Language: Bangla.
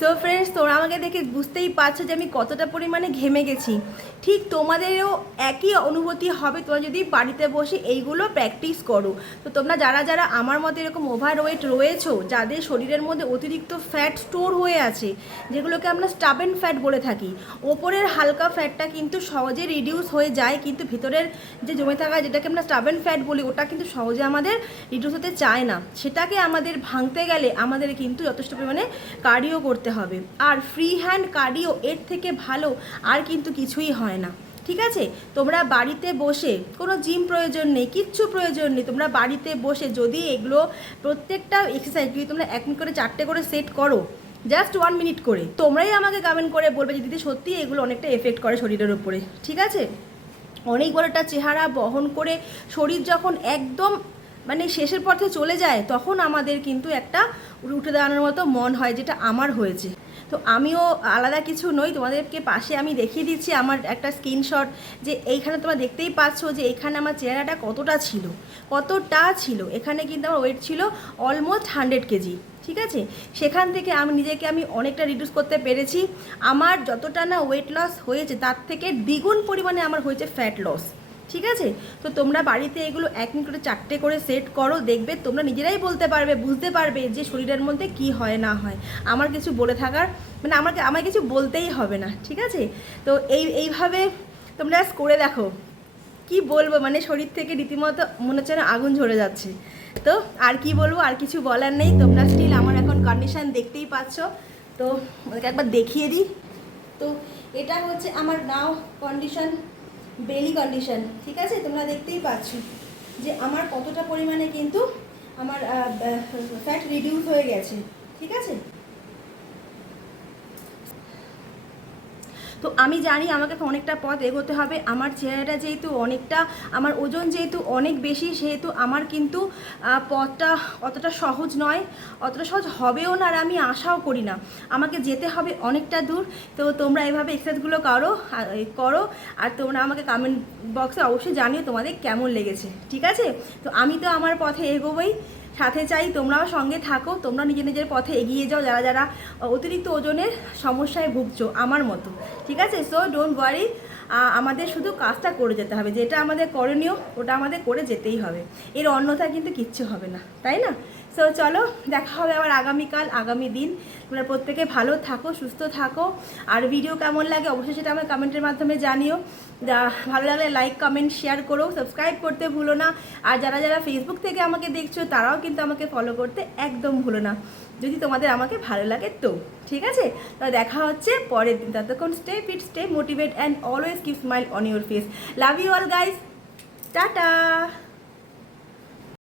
সো ফ্রেন্ডস, তোমরা আমাকে দেখে বুঝতেই পারছো যে আমি কতটা পরিমাণে ঘেমে গেছি। ঠিক তোমাদেরও একই অনুভূতি হবে তোমরা যদি বাড়িতে বসে এইগুলো প্র্যাকটিস করো। তো তোমরা যারা যারা আমার মতো এরকম ওভারওয়েট রয়েছো, যাদের শরীরের মধ্যে অতিরিক্ত ফ্যাট স্টোর হয়ে আছে, যেগুলোকে আমরা স্টাবেন ফ্যাট বলে থাকি, ওপরের হালকা ফ্যাটটা কিন্তু সহজে রিডিউস হয়ে যায়, কিন্তু ভিতরের যে জমে থাকা যেটাকে আমরা স্টাবেন ফ্যাট বলি, ওটা কিন্তু সহজে আমাদের রিডিউস হতে চায় না। সেটাকে আমাদের ভাঙতে গেলে আমাদের কিন্তু যথেষ্ট পরিমাণে কার্ডিও করতে হবে। আর ফ্রি হ্যান্ড কার্ডিও এর থেকে ভালো আর কিন্তু কিছুই হয় না। ঠিক আছে, তোমরা বাড়িতে বসে কোনো জিম প্রয়োজন নেই, কিচ্ছু প্রয়োজন নেই। তোমরা বাড়িতে বসে যদি এগুলো প্রত্যেকটা এক্সারসাইজ যদি তোমরা 1 মিনিট করে 4টে করে সেট করো, জাস্ট 1 মিনিট করে, তোমরাই আমাকে কমেন্ট করে বলবে যে দিদি সত্যি এগুলো অনেকটা এফেক্ট করে শরীরের উপরে। ঠিক আছে, অনেক বড় একটা চেহারা বহন করে শরীর যখন একদম মানে শেষের পথে চলে যায়, তখন আমাদের কিন্তু একটা উঠে দাঁড়ানোর মতো মন হয়, যেটা আমার হয়েছে। তো আমিও আলাদা কিছু নই, তোমাদেরকে পাশে আমি দেখিয়ে দিচ্ছি আমার একটা স্ক্রিনশট, যে এইখানে তোমরা দেখতেই পাচ্ছ যে এখানে আমার চেহারাটা কতটা ছিল। এখানে কিন্তু আমার ওয়েট ছিল অলমোস্ট 100 কেজি। ঠিক আছে, সেখান থেকে আমি অনেকটা রিডিউস করতে পেরেছি। আমার যতটা না ওয়েট লস হয়েছে তার থেকে দ্বিগুণ পরিমাণে আমার হয়েছে ফ্যাট লস। ঠিক আছে, তো তোমরা বাড়িতে এগুলো 1 মিনিট করে 4টে করে সেট করো, দেখবে তোমরা নিজেরাই বলতে পারবে, বুঝতে পারবে যে শরীরের মধ্যে কি হয় না হয়। আমার কিছু বলে থাকার মানে আমায় কিছু বলতেই হবে না। ঠিক আছে, তো এইভাবে তোমরা করে দেখো, কি বলবো, মানে শরীর থেকে রীতিমতো মনে হচ্ছে না আগুন ঝরে যাচ্ছে। তো আর কি বলবো, আর কিছু বলার নেই। তোমরা স্টিল আমার এখন কন্ডিশন দেখতেই পাচ্ছ, তো ওদেরকে একবার দেখিয়ে দিই। তো এটা হচ্ছে আমার নাও কন্ডিশন, বেলি কন্ডিশন। ঠিক আছে, তোমরা দেখতেই পাচ্ছ যে আমার কতটা পরিমাণে কিন্তু আমার ফ্যাট রিডিউস হয়ে গেছে। ঠিক আছে, তো আমি জানি আমাকে অনেকটা পথ এগোতে হবে। আমার চেহারাটা যেহেতু অনেকটা, আমার ওজন যেহেতু অনেক বেশি, সেহেতু আমার কিন্তু পথটা অতটা সহজ নয়, অতটা সহজ হবেও না, আর আমি আশাও করি না। আমাকে যেতে হবে অনেকটা দূর। তো তোমরা এভাবে এক্সারসাইজগুলো করো, আর তোমরা আমাকে কমেন্ট বক্সে অবশ্যই জানিও তোমাদের কেমন লেগেছে। ঠিক আছে, তো আমি তো আমার পথে এগোবই, সাথে চাই তোমরাও সঙ্গে থাকো, তোমরা নিজের পথে এগিয়ে যাও, যারা যারা অতিরিক্ত ওজনের সমস্যায় ভুগছো আমার মতো। ঠিক আছে, সো ডোন্ট ওয়ারি, আমাদের শুধু কাজটা করে যেতে হবে, যেটা আমাদের করণীয় ওটা আমাদের করে যেতেই হবে, এর অন্যথা কিন্তু কিচ্ছু হবে না, তাই না? সো চলো দেখা হবে আবার আগামীকাল, আগামী দিন। তোমরা প্রত্যেকে ভালো থাকো, সুস্থ থাকো। আর ভিডিও কেমন লাগে অবশ্যই সেটা আমার কমেন্টের মাধ্যমে জানিও। ভালো লাগলে লাইক, কমেন্ট, শেয়ার করো, সাবস্ক্রাইব করতে ভুলো না। আর যারা যারা ফেসবুক থেকে আমাকে দেখছো তারাও কিন্তু আমাকে ফলো করতে একদম ভুলো না, যদি তোমাদের আমাকে ভালো লাগে তো। ঠিক আছে, তো দেখা হচ্ছে পরের দিন। ততক্ষণ stay fit, stay motivate and always keep smile on your face. Love you all guys, tata.